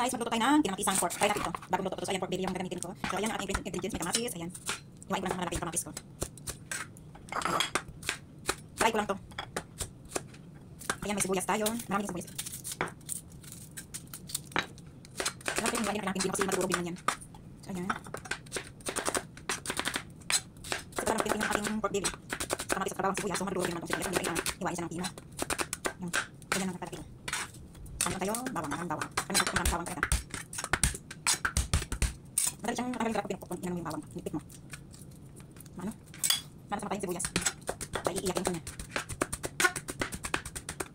guys, magluto tayo ng kinamatisang pork. Try natin ito. Bagong luto ko. So ayan, pork belly yung gagamitin ko. So ayan ang ating ingredients. May kamatis. Ayan. Hiwain ko lang malaki yung kamatis ko. Ayan. Try ko lang to. Ayan, may sibuyas tayo. Maraming sibuyas. Ayan, hiwain natin natin. Hindi na kasi madurog din yan. So ayan. So parang natin yung ating pork belly. Sa kamatis at kabawang sibuyas. So madurog din naman itong sibuyas. Hindi kailangan hiwain siya ng pino. Ayan. Ayan ang nakarating. Ano tayo? Bawang. Kanina ko bawang talaga. Madali siyang nakagaling sarap pinupok kung inano mo yung bawang. Hinipit mo. Ano? Para sa matayin sibuyas. Kaya iiyakin ko niya.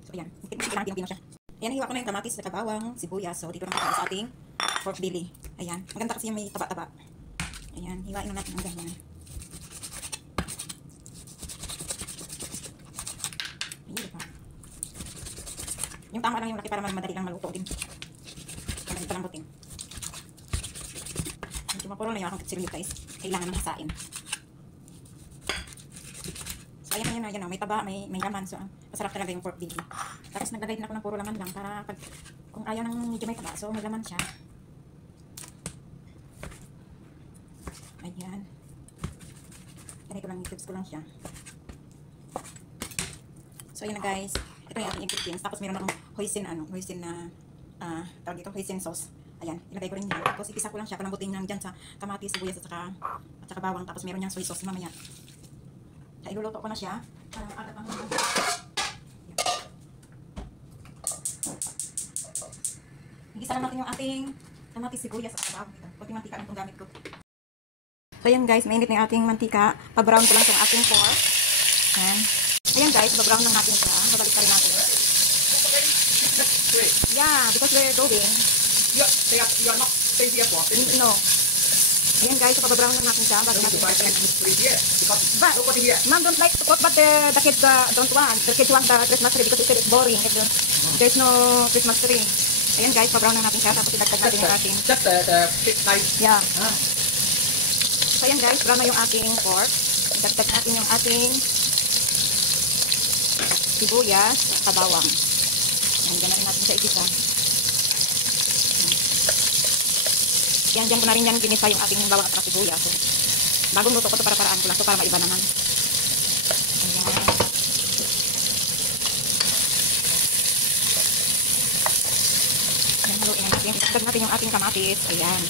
So ayan. Hinipit mo. Kailangan pinupino siya. Ayan, hiwa ko na yung kamatis at bawang, sibuyas. So dito na tayo sa ating pork belly. Ayan. Maganda kasi yung may taba-taba. Ayan. Hiwain na natin ang ganyan. Yung tama lang yung laki para madali lang maluto din. Madali pa lang butin. Yung mapuro na yung akong kutsilyo guys. Kailangan ng hasain. So ayan na, may taba, may laman. So masarap talaga yung pork belly. Tapos naglagay din ako ng puro laman lang para pag, kung ayaw ng medyo may taba, so may laman siya. Ayan. Ganito lang, i-cubes ko lang siya. So ayan na guys. Ito yung ating ingredients. Tapos meron akong hoisin na tawag dito, hoisin sauce. Ayan, ilagay ko rin yan. Tapos ipisa ko lang siya, palambutin lang dyan sa kamatis, sibuyas at saka bawang. Tapos meron niyang soy sauce mamaya. Kaya iluluto ko na siya. Para agad ang igisa lang natin yung ating kamatis, sibuyas at saka bawang. Kunting mantika itong gamit ko. So ayan guys, mainit na yung ating mantika. Pa-brown ko lang yung ating pork. Ayan. Ayan guys, ba-brown lang natin siya. Babalik pa rin natin. Yeah, because we're going. You are not staying here for? No. Ayan guys, so pa-brown lang natin siya. Bago natin But nobody here. Mom don't like to cook, but the kids don't want. The kids want the Christmas tree because it's boring. There's no Christmas tree. Ayan guys, pa-brown lang natin siya. Tapos idagdag natin yung ating. Just the knife. Yeah. So ayan guys, brown na yung ating pork. Idagdag natin yung ating sibuyas at bawang. Ayan, dyan na rin natin siya igisa. Ayan, dyan ko na rin yan ginisa yung ating bawang at sibuyas. So, bagong luto ko ito para paraan ko lang ito para maiba naman. Ayan. Ayan, haluin natin. Isagdag natin yung ating kamatis. Ayan.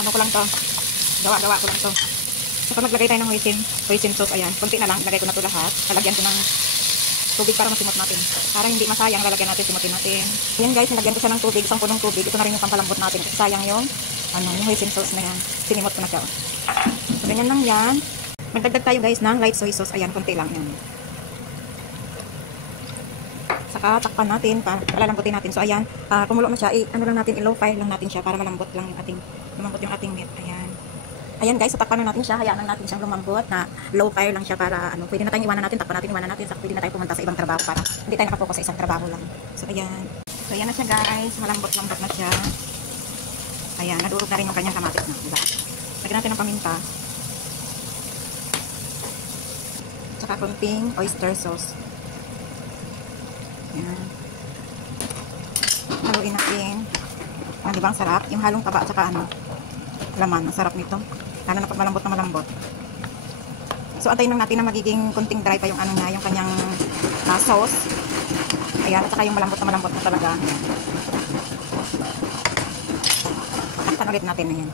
Ano ko lang to? Gawa ko lang to. So, pag maglagay tayo ng hoisin sauce, ayan, konti na lang, lagay ko na ito lahat. Lalagyan ko ng tubig para masimot natin. Para hindi masayang, lalagyan natin, simutin natin. Ayan guys, nilagyan ko siya ng tubig, isang punong tubig. Ito na rin yung pampalambot natin. Kasi sayang yung hoisin sauce na yan. Sinimot ko na siya. So, ganyan lang yan. Magdagdag tayo guys ng light soy sauce. Ayan, konti lang yan. Saka takpan natin, palalambutin natin. So, ayan, kumulo na siya. Ano lang natin, i-low fire lang natin siya para malambot lang yung ating meat. Ayan. Ayan guys, so takpan na natin siya, hayaan lang natin siyang lumambot na low fire lang siya para pwede na tayong iwanan natin, takpan natin, iwanan natin, saka pwede na tayo pumunta sa ibang trabaho para hindi tayo nakapokus sa isang trabaho lang. So ayan. So ayan na siya guys, malambot-lambot na siya. Ayan, nadurog na rin yung kanyang kamatis na, diba? Lagyan natin ng paminta. Saka konting oyster sauce. Ayan. Haluin natin. Di ba ang sarap? Yung halong taba at saka laman, ang sarap nito. Lalo na pag malambot na malambot. So, antayin lang natin na magiging kunting dry pa yung yung kanyang sauce. Ayan, at saka yung malambot na talaga. Takpan ulit natin. Ayan.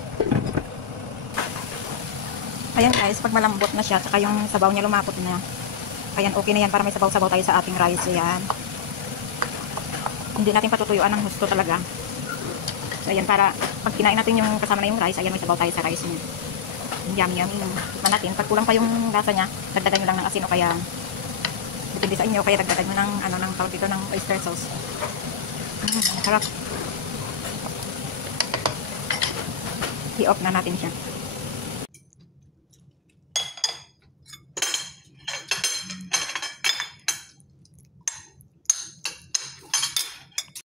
Ayan guys, pag malambot na siya, at saka yung sabaw niya lumapot na. Ayan, okay na yan para may sabaw-sabaw tayo sa ating rice. Ayan. Hindi natin patutuyuan ng husto talaga. So, ayan, para pag kinain natin yung kasama na yung rice, ayan, may sabaw tayo sa rice niya. Yummy. Tikman natin. Pag kulang pa yung lasa niya, dagdagan nyo lang ng asin o kaya depende sa inyo, kaya dagdagan nyo ng tawag dito, ng oyster sauce. Sarap. I-off na natin siya.